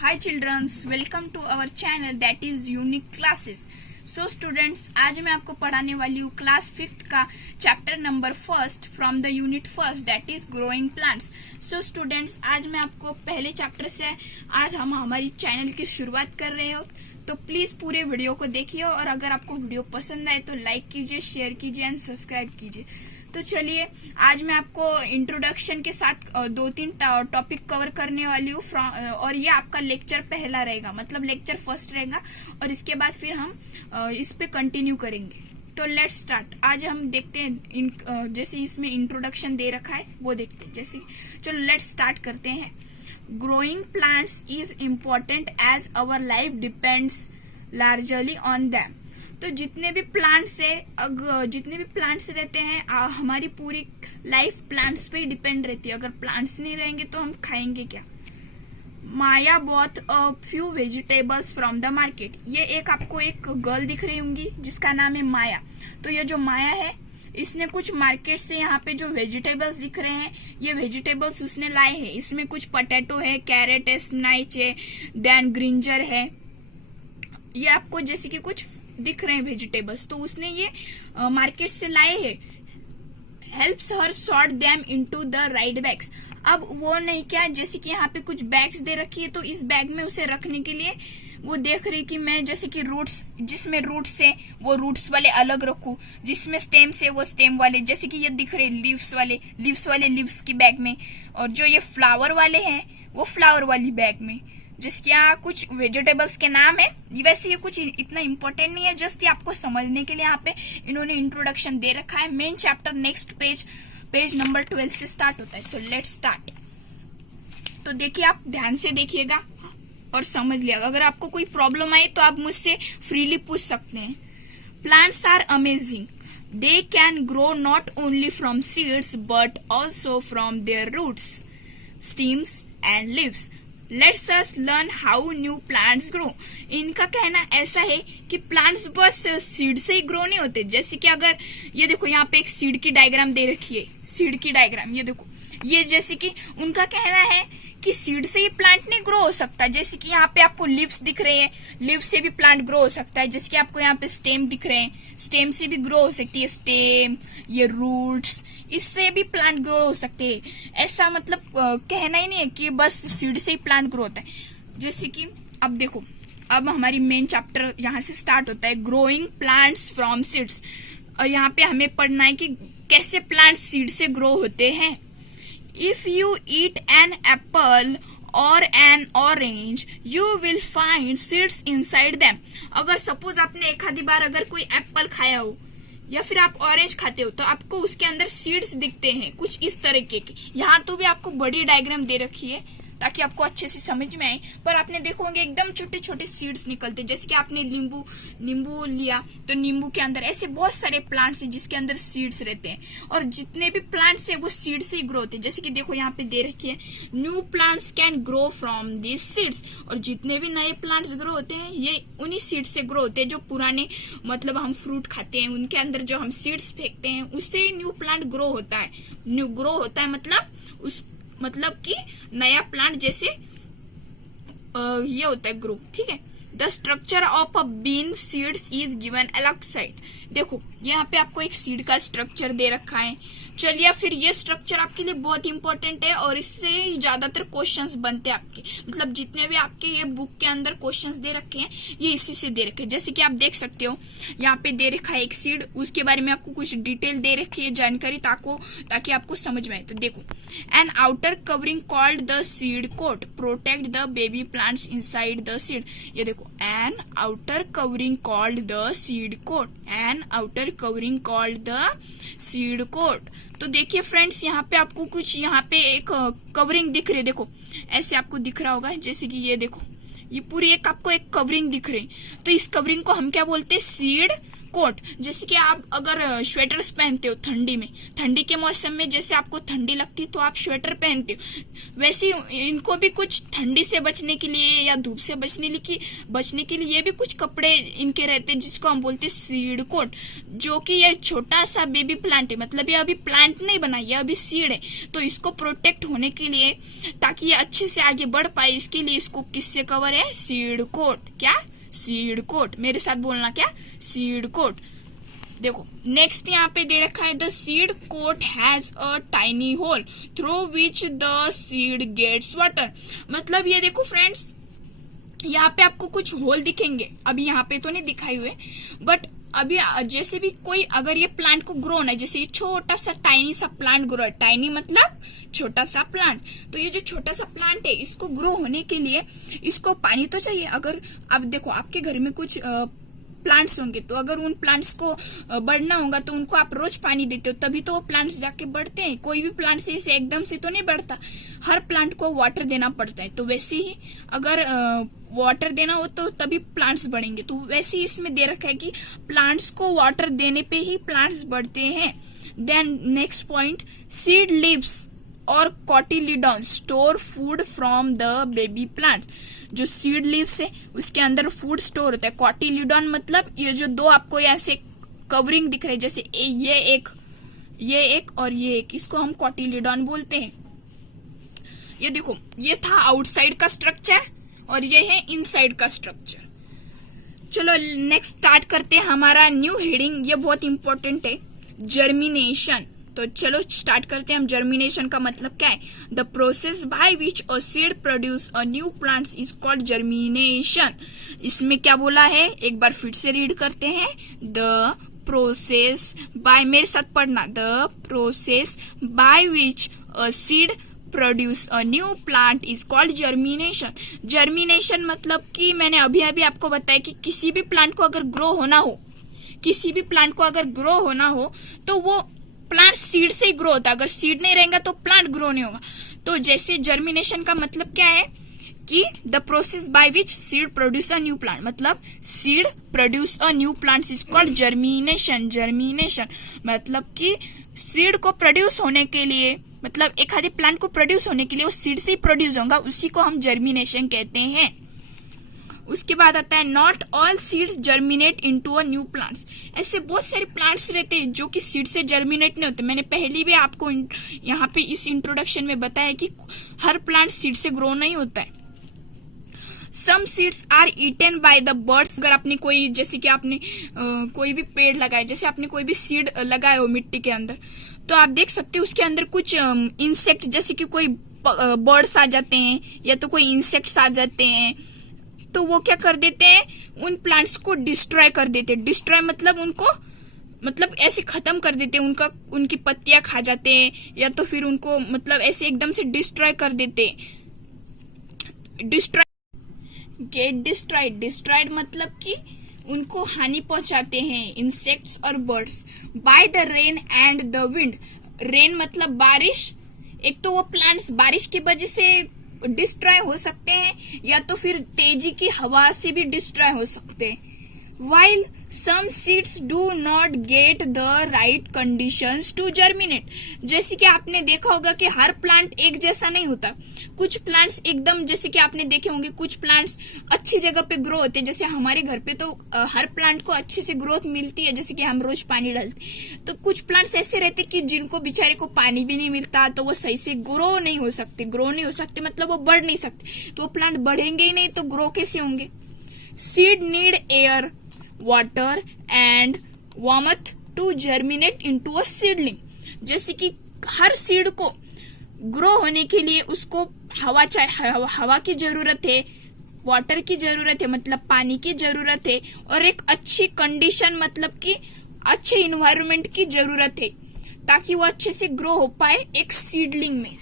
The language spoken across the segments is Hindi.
Hi childrens, welcome to our channel that is Unique Classes. So students, आज मैं आपको पढ़ाने वाली हूँ क्लास 5th का chapter number 1 from the unit 1 that is growing plants. So students, आज मैं आपको पहले चैप्टर से आज हम हमारी चैनल की शुरुआत कर रहे हो, तो प्लीज पूरे वीडियो को देखिए और अगर आपको वीडियो पसंद आए तो लाइक कीजिए, शेयर कीजिए एंड सब्सक्राइब कीजिए. तो चलिए, आज मैं आपको इंट्रोडक्शन के साथ 2-3 टॉपिक कवर करने वाली हूँ और ये आपका लेक्चर पहला रहेगा, मतलब लेक्चर फर्स्ट रहेगा और इसके बाद फिर हम इस पे कंटिन्यू करेंगे. तो लेट्स स्टार्ट. आज हम देखते हैं जैसे इसमें इंट्रोडक्शन दे रखा है वो देखते हैं. जैसे चलो लेट्स स्टार्ट करते हैं. Growing plants is important as our life depends largely on them. तो जितने भी प्लांट्स रहते हैं हमारी पूरी लाइफ प्लांट्स पे ही डिपेंड रहती है. अगर प्लांट्स नहीं रहेंगे तो हम खाएंगे क्या. Maya bought a few vegetables from the market. ये आपको एक गर्ल दिख रही होंगी जिसका नाम है माया. तो ये जो माया है इसने कुछ मार्केट से यहाँ पे जो वेजिटेबल्स दिख रहे हैं ये वेजिटेबल्स उसने लाए हैं. इसमें कुछ पोटैटो है, कैरेट है, स्पिनाच है, देन ग्रिंजर है. ये आपको जैसे कि कुछ दिख रहे हैं वेजिटेबल्स, तो उसने ये मार्केट से लाए हैं. Helps her sort them into the right bags. अब वो नहीं क्या, जैसे कि यहाँ पे कुछ बैग्स दे रखी है तो इस बैग में उसे रखने के लिए वो देख रही कि मैं जैसे कि रूट्स, जिसमें रूट्स है वो रूट्स वाले अलग रखूं, जिसमें स्टेम्स है वो स्टेम वाले, जैसे कि ये दिख रहे लीव्स वाले लीव्स की बैग में, और जो ये फ्लावर वाले हैं वो फ्लावर वाली बैग में. जिसके यहाँ कुछ वेजिटेबल्स के नाम है. वैसे ये कुछ इतना इम्पोर्टेंट नहीं है, जस्ट ये आपको समझने के लिए यहाँ पे इन्होंने इंट्रोडक्शन दे रखा है. Main chapter next page number 12 से स्टार्ट होता है. So let's start. तो देखिए, आप ध्यान से देखिएगा और समझ लिएगा. अगर आपको कोई प्रॉब्लम आई तो आप मुझसे फ्रीली पूछ सकते हैं. Plants are amazing. They can grow not only from seeds but also from their roots, stems and leaves. Let's us learn how new plants grow. इनका कहना ऐसा है कि प्लांट्स बस सीड से ही ग्रो नहीं होते. जैसे कि अगर ये देखो यहाँ पे एक सीड की डायग्राम दे रखी है, सीड की डायग्राम ये देखो. ये जैसे कि उनका कहना है कि सीड से ही प्लांट नहीं ग्रो हो सकता. जैसे कि यहाँ पे आपको लीव्स दिख रहे हैं, लीव से भी प्लांट ग्रो हो सकता है. जैसे कि आपको यहाँ पे स्टेम दिख रहे हैं, स्टेम से भी ग्रो हो सकती है स्टेम, ये रूट्स, इससे भी प्लांट ग्रो हो सकते हैं. ऐसा मतलब कहना ही नहीं है कि बस सीड से ही प्लांट ग्रो होता है. जैसे कि अब देखो, अब हमारी मेन चैप्टर यहाँ से स्टार्ट होता है, ग्रोइंग प्लांट्स फ्रॉम सीड्स. और यहाँ पे हमें पढ़ना है कि कैसे प्लांट सीड से ग्रो होते हैं. If you eat an apple or an orange, you will find seeds inside them. अगर सपोज आपने एक आधी बार अगर कोई एप्पल खाया हो या फिर आप ऑरेंज खाते हो तो आपको उसके अंदर सीड्स दिखते हैं कुछ इस तरीके के. यहाँ तो भी आपको बड़ी डायग्राम दे रखी है ताकि आपको अच्छे से समझ में आए, पर आपने देखोगे एकदम छोटे छोटे सीड्स निकलते. जैसे कि आपने नींबू लिया तो नींबू के अंदर ऐसे बहुत सारे प्लांट्स हैं जिसके अंदर सीड्स रहते हैं, और जितने भी प्लांट्स है वो सीड से ही ग्रो होते हैं. जैसे कि देखो यहाँ पे दे रखी है, new plants can grow from this seeds. और जितने भी नए प्लांट्स ग्रो होते हैं ये उन्हीं सीड्स से ग्रो होते हैं. जो पुराने मतलब हम फ्रूट खाते हैं उनके अंदर जो हम सीड्स फेंकते हैं उससे ही न्यू प्लांट ग्रो होता है. न्यू ग्रो होता है मतलब कि नया प्लांट जैसे ये होता है ग्रो. ठीक है. The structure of a bean seeds is given अलग साइड. देखो यहाँ पे आपको एक सीड का स्ट्रक्चर दे रखा है. चलिए, फिर ये स्ट्रक्चर आपके लिए बहुत इंपॉर्टेंट है और इससे ज्यादातर क्वेश्चंस बनते हैं आपके, मतलब जितने भी आपके ये बुक के अंदर क्वेश्चंस दे रखे हैं ये इसी से दे रखे हैं. जैसे कि आप देख सकते हो यहाँ पे दे रखा है एक सीड, उसके बारे में आपको कुछ डिटेल दे रखी है जानकारी ताकि आपको समझ में आए. तो देखो, an outer covering called the seed coat protect the baby plants inside the seed. ये देखो, an outer covering called the seed coat, an outer covering called the seed coat. तो देखिए फ्रेंड्स, यहाँ पे आपको कुछ यहाँ पे एक कवरिंग दिख रही है. देखो ऐसे आपको दिख रहा होगा, जैसे कि ये देखो, ये पूरी आपको एक कवरिंग दिख रही. तो इस कवरिंग को हम क्या बोलते हैं, सीड कोट, जैसे कि आप अगर स्वेटर्स पहनते हो ठंडी में, ठंडी के मौसम में जैसे आपको ठंडी लगती है तो आप स्वेटर पहनते हो, वैसे ही इनको भी कुछ ठंडी से बचने के लिए या धूप से बचने के लिए ये भी कुछ कपड़े इनके रहते हैं जिसको हम बोलते हैं सीड कोट। जो कि ये छोटा सा बेबी प्लांट है, मतलब ये अभी प्लांट नहीं बना, ये अभी सीड है, तो इसको प्रोटेक्ट होने के लिए, ताकि ये अच्छे से आगे बढ़ पाए, इसके लिए इसको किससे कवर है? Seed coat. क्या? Seed coat. मेरे साथ बोलना, क्या? Seed coat. देखो नेक्स्ट यहाँ पे दे रखा है, the seed coat has a tiny hole through which the seed gets water. मतलब ये देखो फ्रेंड्स, यहाँ पे आपको कुछ होल दिखेंगे, अभी यहाँ पे तो नहीं दिखाई हुए, बट अभी जैसे भी कोई अगर ये प्लांट को ग्रो होना है, जैसे ये छोटा सा टाइनी सा प्लांट ग्रो है, टाइनी मतलब छोटा सा प्लांट, तो ये जो छोटा सा प्लांट है इसको ग्रो होने के लिए इसको पानी तो चाहिए। अगर आप देखो आपके घर में कुछ प्लांट्स होंगे, तो अगर उन प्लांट्स को बढ़ना होगा तो उनको आप रोज पानी देते हो, तभी तो वो प्लांट्स जाके बढ़ते हैं। कोई भी प्लांट से ऐसे एकदम से तो नहीं बढ़ता, हर प्लांट को वाटर देना पड़ता है। तो वैसे ही अगर वाटर देना हो तो तभी प्लांट्स बढ़ेंगे, तो वैसे ही इसमें दे रखा है कि प्लांट्स को वाटर देने पे ही प्लांट्स बढ़ते हैं। Then next point, seed leaves और cotyledon store food from the baby plant. जो सीड लीव्स है उसके अंदर फूड स्टोर होता है। कॉटिलिडॉन मतलब ये जो दो आपको ऐसे कवरिंग दिख रहे हैं, जैसे ये एक और ये एक, इसको हम कॉटिलिडॉन बोलते हैं। ये देखो, ये था आउटसाइड का स्ट्रक्चर और ये है इनसाइड का स्ट्रक्चर। चलो नेक्स्ट स्टार्ट करते हैं हमारा न्यू हेडिंग, ये बहुत इंपॉर्टेंट है, जर्मिनेशन। तो चलो स्टार्ट करते हैं हम। जर्मिनेशन का मतलब क्या है? The process by which a seed produce a new plants is called germination. इसमें क्या बोला है, एक बार फिर से रीड करते हैं। द प्रोसेस बाय, मेरे साथ पढ़ना, the process by which a seed produce a new plant is called germination. Germination मतलब कि मैंने अभी आपको बताया कि किसी भी प्लांट को अगर ग्रो होना हो तो वो प्लांट सीड से ही ग्रो होता है। अगर सीड नहीं रहेगा तो प्लांट ग्रो नहीं होगा। तो जैसे जर्मिनेशन का मतलब क्या है कि the process by which seed produce a new plant, मतलब seed produce a new plant is called germination. Germination मतलब कि सीड को प्रोड्यूस होने के लिए, मतलब एक आधे प्लांट को प्रोड्यूस होने के लिए वो सीड से ही प्रोड्यूस होगा, उसी को हम जर्मिनेशन कहते हैं। उसके बाद आता है, not all seeds germinate into a new plants. ऐसे बहुत सारे प्लांट्स रहते हैं जो कि सीड से जर्मिनेट नहीं होते। मैंने पहले भी आपको यहाँ पे इस इंट्रोडक्शन में बताया कि हर प्लांट सीड से ग्रो नहीं होता है। Some seeds are eaten by the birds. अगर आपने कोई, जैसे कि आपने कोई भी पेड़ लगाए, जैसे आपने कोई भी सीड लगाए हो मिट्टी के अंदर, तो आप देख सकते हो उसके अंदर कुछ इंसेक्ट, जैसे कि कोई बर्ड्स आ जाते हैं या तो कोई इंसेक्ट्स आ जाते हैं, तो वो क्या कर देते हैं, उन प्लांट्स को डिस्ट्रॉय कर देते हैं। डिस्ट्रॉय मतलब उनको, मतलब ऐसे खत्म कर देते हैं, उनकी पत्तियां खा जाते हैं, या तो फिर उनको मतलब ऐसे एकदम से डिस्ट्रॉय कर देते हैं। डिस्ट्रॉयड मतलब कि उनको हानि पहुंचाते हैं इंसेक्ट्स और birds. By the rain and the wind. Rain मतलब बारिश, एक तो वो प्लांट्स बारिश की वजह से डिस्ट्रॉय हो सकते हैं या तो फिर तेजी की हवा से भी डिस्ट्रॉय हो सकते हैं। While some seeds do not get the right conditions to germinate। जैसे कि आपने देखा होगा कि हर प्लांट एक जैसा नहीं होता। कुछ प्लांट्स एकदम, जैसे कि आपने देखे होंगे कुछ प्लांट्स अच्छी जगह पे ग्रो होते हैं, जैसे हमारे घर पे तो हर प्लांट को अच्छे से ग्रोथ मिलती है, जैसे कि हम रोज पानी डालते। तो कुछ प्लांट्स ऐसे रहते कि जिनको बेचारे को पानी भी नहीं मिलता, तो वो सही से ग्रो नहीं हो सकते मतलब वो बढ़ नहीं सकते, तो वो प्लांट बढ़ेंगे ही नहीं, तो ग्रो कैसे होंगे। Seed need air, water and warmth to germinate into a seedling. जैसे कि हर सीड को ग्रो होने के लिए उसको हवा की जरूरत है, वाटर की जरूरत है मतलब पानी की जरूरत है, और एक अच्छी कंडीशन मतलब कि अच्छे इन्वायरमेंट की जरूरत है ताकि वो अच्छे से ग्रो हो पाए एक सीडलिंग में।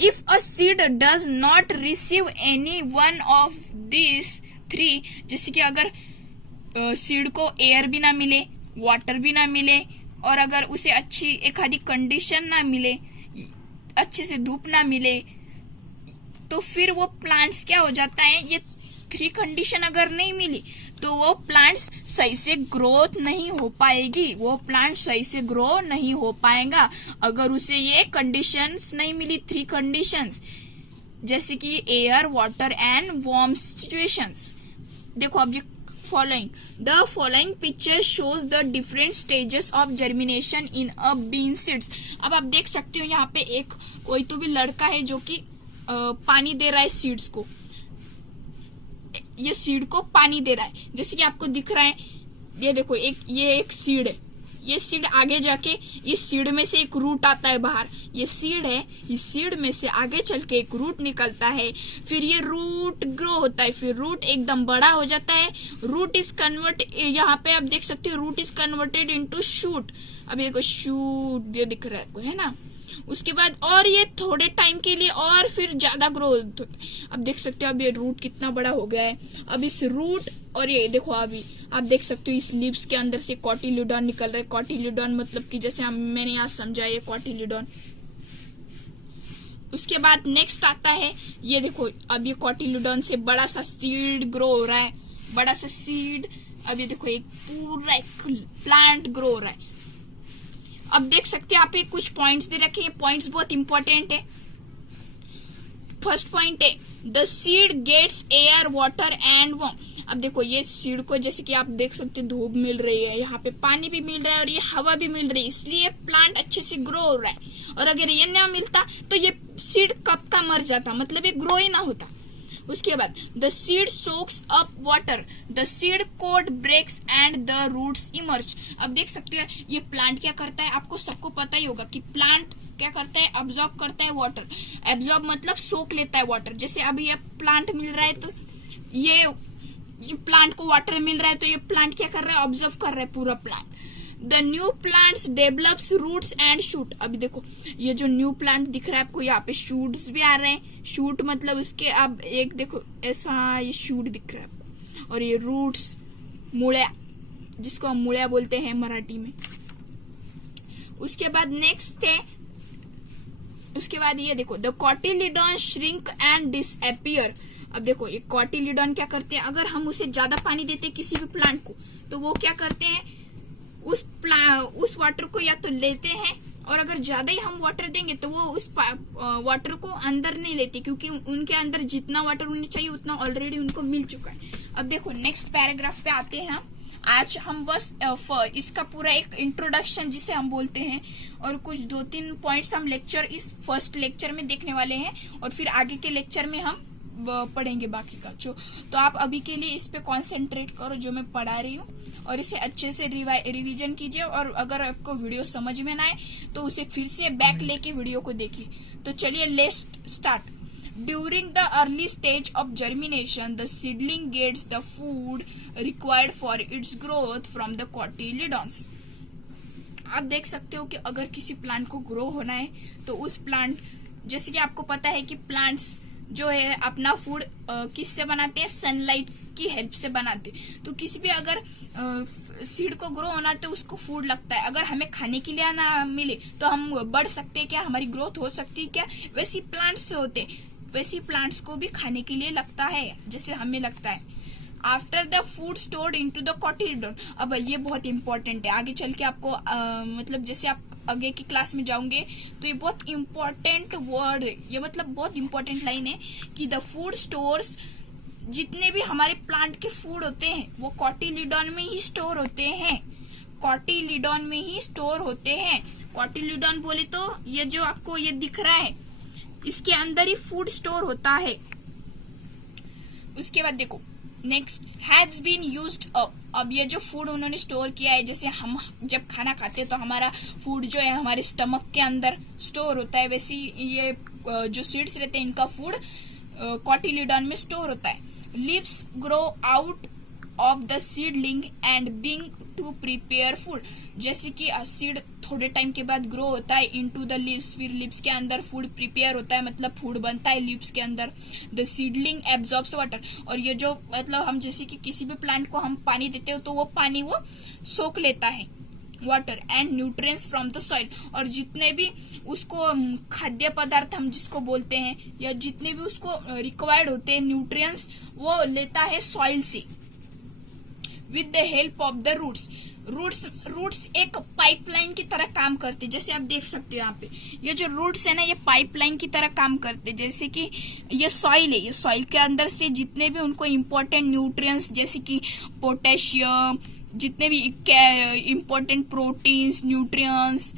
If a seed does not receive any one of these three, जैसे कि अगर सीड को एयर भी ना मिले, वाटर भी ना मिले, और अगर उसे अच्छी एक आधी कंडीशन ना मिले, अच्छे से धूप ना मिले, तो फिर वो प्लांट्स क्या हो जाता है, ये थ्री कंडीशन अगर नहीं मिली तो वो प्लांट्स सही से ग्रोथ नहीं हो पाएगी, वो प्लांट सही से ग्रो नहीं हो पाएगा अगर उसे ये कंडीशंस नहीं मिली, थ्री कंडीशंस, जैसे कि air, water and warm situations. देखो अब ये the following picture shows the different stages of germination in a bean seeds. अब आप देख सकते हो यहाँ पे एक कोई तो भी लड़का है जो कि पानी दे रहा है सीड्स को, ये सीड को पानी दे रहा है, जैसे कि आपको दिख रहा है, ये देखो ये एक सीड है, ये सीड आगे जाके इस सीड में से एक रूट आता है बाहर, ये सीड है, इस सीड में से आगे चल के एक रूट निकलता है, फिर ये रूट ग्रो होता है, फिर रूट एकदम बड़ा हो जाता है, रूट इज कन्वर्ट, यहाँ पे आप देख सकते हो root is converted into shoot. अब ये शूट ये दिख रहा है आपको, है ना। उसके बाद और ये थोड़े टाइम के लिए और फिर ज्यादा ग्रोथ होता है। अब देख सकते हो अब ये रूट कितना बड़ा हो गया है। अब इस रूट और ये देखो अभी आप देख सकते हो इस लीव्स के अंदर से कॉटिल्यूडॉन निकल रहा है। कॉटिल्यूडॉन मतलब कि जैसे मैंने यहाँ समझा ये कॉटिल्यूडॉन। उसके बाद नेक्स्ट आता है, ये देखो अब ये कॉटिल्यूडॉन से बड़ा सा सीड ग्रो हो रहा है, बड़ा सा सीड। अब ये देखो एक पूरा एक प्लांट ग्रो हो रहा है। अब देख सकते हैं आप ये कुछ पॉइंट्स दे रखे हैं, पॉइंट्स बहुत इंपॉर्टेंट है। फर्स्ट पॉइंट है the seed gets air, water and warm. अब देखो ये सीड को जैसे कि आप देख सकते हैं धूप मिल रही है, यहाँ पे पानी भी मिल रहा है और ये हवा भी मिल रही है, इसलिए प्लांट अच्छे से ग्रो हो रहा है। और अगर ये ना मिलता तो ये सीड कब का मर जाता, मतलब ये ग्रो ही ना होता। उसके बाद the seed soaks up water, the seed coat breaks and the roots emerge. अब देख सकते हैं ये प्लांट क्या करता है, आपको सबको पता ही होगा कि प्लांट क्या करता है, अब्सॉर्ब करता है वाटर। एब्सॉर्ब मतलब सोख लेता है वाटर। जैसे अभी ये प्लांट मिल रहा है तो ये प्लांट को वाटर मिल रहा है तो ये प्लांट क्या कर रहा है, ऑब्जर्व कर रहा है पूरा plant. The new plants develops roots and shoot. अभी देखो ये जो न्यू प्लांट दिख रहा है आपको, यहाँ पे शूट्स भी आ रहे हैं। शूट मतलब उसके अब एक देखो ऐसा ये शूट दिख रहा है आपको, और ये रूट्स मूळ्या, जिसको हम मूळ्या बोलते हैं मराठी में। उसके बाद नेक्स्ट है, उसके बाद ये देखो the cotyledon shrink and disappear. अब देखो ये कॉटिलिडॉन क्या करते हैं, अगर हम उसे ज्यादा पानी देते हैं किसी भी प्लांट को तो वो क्या करते हैं, उस वाटर को या तो लेते हैं, और अगर ज्यादा ही हम वाटर देंगे तो वो उस वाटर को अंदर नहीं लेते, क्योंकि उनके अंदर जितना वाटर उन्हें चाहिए उतना ऑलरेडी उनको मिल चुका है। अब देखो नेक्स्ट पैराग्राफ पे आते हैं हम। आज हम बस इसका पूरा एक इंट्रोडक्शन जिसे हम बोलते हैं, और कुछ 2-3 पॉइंट्स हम लेक्चर इस फर्स्ट लेक्चर में देखने वाले हैं, और फिर आगे के लेक्चर में हम पढ़ेंगे बाकी का। तो आप अभी के लिए इस पे कॉन्सेंट्रेट करो जो मैं पढ़ा रही हूँ, और इसे अच्छे से रिवीजन कीजिए, और अगर आपको वीडियो समझ में ना आए तो उसे फिर से बैक लेके वीडियो को देखिए। तो चलिए let's start. During the early stage of germination the seedling gets the food required for its growth from the cotyledons. आप देख सकते हो कि अगर किसी प्लांट को ग्रो होना है तो उस प्लांट, जैसे कि आपको पता है कि प्लांट्स जो है अपना फूड किससे बनाते हैं, सनलाइट की हेल्प से बनाते। तो किसी भी अगर सीड को ग्रो होना तो उसको फूड लगता है। अगर हमें खाने के लिए ना मिले तो हम बढ़ सकते हैं क्या, हमारी ग्रोथ हो सकती है क्या? वैसे प्लांट्स होते, वैसे प्लांट्स को भी खाने के लिए लगता है जैसे हमें लगता है। After the food stored into the cotyledon. अब ये बहुत इंपॉर्टेंट है, आगे चल के आपको मतलब जैसे आप आगे की क्लास में जाओगे तो ये बहुत इंपॉर्टेंट वर्ड है, ये मतलब बहुत इंपॉर्टेंट लाइन है कि द फूड स्टोर्स, जितने भी हमारे प्लांट के फूड होते हैं वो कॉटिलिडॉन में ही स्टोर होते हैं, कॉटिलिडॉन में ही स्टोर होते हैं। कॉटिलिडॉन बोले तो ये जो आपको ये दिख रहा है इसके अंदर ही फूड स्टोर होता है। उसके बाद देखो next has been used up. अब ये जो फूड उन्होंने स्टोर किया है, जैसे हम जब खाना खाते हैं तो हमारा फूड जो है हमारे स्टमक के अंदर स्टोर होता है, वैसे ये जो सीड्स रहते हैं इनका फूड कॉटिलिडॉन में स्टोर होता है। Leaves grow out of the seedling and being to prepare food. जैसे कि सीड थोड़े टाइम के बाद ग्रो होता है इनटू द लीव्स, फिर लीव्स के अंदर फूड प्रिपेयर होता है, मतलब फूड बनता है लीव्स के अंदर। The seedling absorbs water. और ये जो मतलब हम जैसे कि किसी भी प्लांट को हम पानी देते हो तो वो पानी वो सोख लेता है, water and nutrients from the soil, और जितने भी उसको खाद्य पदार्थ हम जिसको बोलते हैं या जितने भी उसको रिक्वायर्ड होते हैं न्यूट्रिएंट्स वो लेता है सॉइल से with the help of the roots. Roots एक पाइपलाइन की तरह काम करते, जैसे आप देख सकते हो यहाँ पे ये जो रूट्स है ना ये पाइपलाइन की तरह काम करते। जैसे कि ये सॉइल है, ये सॉइल के अंदर से जितने भी उनको इम्पोर्टेंट न्यूट्रिएंट्स जैसे कि पोटेशियम, जितने भी इम्पोर्टेंट प्रोटीन्स, न्यूट्रिएंट्स,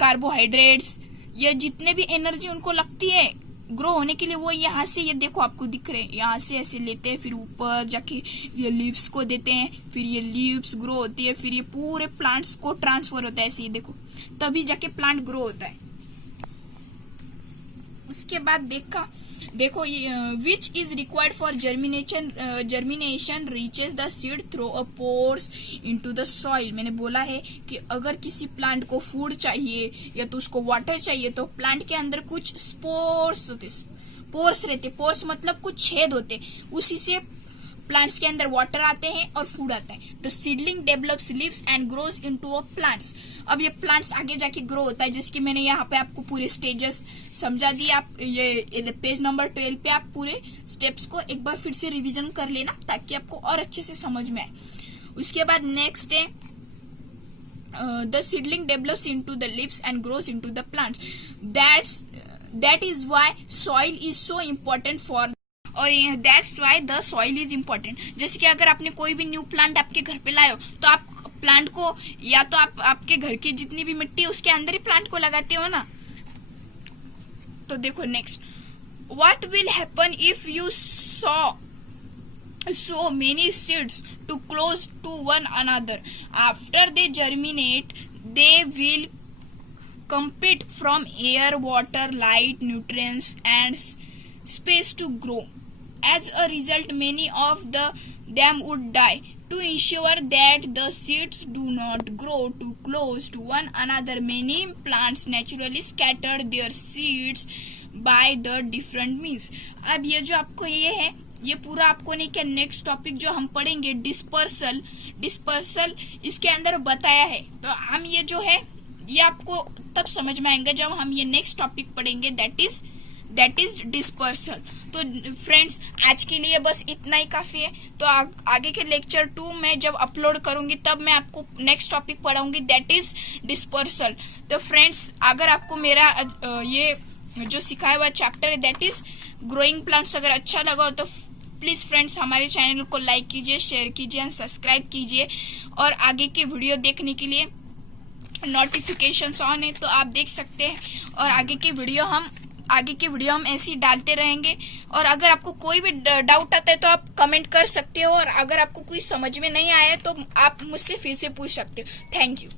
कार्बोहाइड्रेट्स, ये जितने भी एनर्जी उनको लगती है ग्रो होने के लिए वो यहाँ से, ये देखो आपको दिख रहे हैं, यहाँ से ऐसे लेते हैं, फिर ऊपर जाके ये लीव्स को देते हैं, फिर ये लीव्स ग्रो होती है, फिर ये पूरे प्लांट्स को ट्रांसफर होता है ऐसे, ये देखो तभी जाके प्लांट ग्रो होता है। उसके बाद देखो which is required for germination reaches the seed through a pores into the soil. मैंने बोला है कि अगर किसी प्लांट को फूड चाहिए या तो उसको वाटर चाहिए तो प्लांट के अंदर कुछ स्पोर्स होते, पोर्स रहते, पोर्स मतलब कुछ छेद होते, उसी से प्लांट्स के अंदर वाटर आते हैं और फूड आता है। The seedling develops leaves and grows into a plants. अब ये प्लांट्स आगे जाके ग्रो होता है, जैसे कि मैंने यहाँ पे आपको पूरे स्टेजेस समझा दिए। आप ये पेज नंबर 12 पे आप पूरे स्टेप्स को एक बार फिर से रिवीजन कर लेना ताकि आपको और अच्छे से समझ में आए। उसके बाद नेक्स्ट है the seedling develops into the leaves and grows into the plants. That is why soil is so important for, और that's why the soil is important. जैसे कि अगर आपने कोई भी न्यू प्लांट आपके घर पे लाए हो तो आप प्लांट को या तो आप आपके घर की जितनी भी मिट्टी है उसके अंदर ही प्लांट को लगाते हो ना। तो देखो next, what will happen if you sow many seeds too close to one another after they germinate they will compete from air, water, light, nutrients and space to grow. As a result, many of them would die. To ensure that the seeds do not grow too close to one another, many plants naturally scatter their seeds by the different means. अब ये जो आपको ये है ये पूरा आपको नहीं क्या, नेक्स्ट टॉपिक जो हम पढ़ेंगे डिस्पर्सल इसके अंदर बताया है। तो हम ये जो है ये आपको तब समझ में आएंगे जब हम ये नेक्स्ट टॉपिक पढ़ेंगे, दैट इज डिस्पर्सल। तो फ्रेंड्स आज के लिए बस इतना ही काफी है। तो आगे के लेक्चर 2 में जब अपलोड करूंगी तब मैं आपको नेक्स्ट टॉपिक पढ़ाऊंगी, दैट इज डिस्पर्सल। तो फ्रेंड्स अगर आपको मेरा ये जो सिखाया हुआ चैप्टर है दैट इज ग्रोइंग प्लांट्स अगर अच्छा लगा हो तो प्लीज फ्रेंड्स हमारे चैनल को लाइक कीजिए, शेयर कीजिए एंड सब्सक्राइब कीजिए, और आगे के वीडियो देखने के लिए नोटिफिकेशंस ऑन है तो आप देख सकते हैं। और आगे के वीडियो हम ऐसे ही डालते रहेंगे। और अगर आपको कोई भी डाउट आता है तो आप कमेंट कर सकते हो, और अगर आपको कोई समझ में नहीं आया तो आप मुझसे फिर से पूछ सकते हो। Thank you.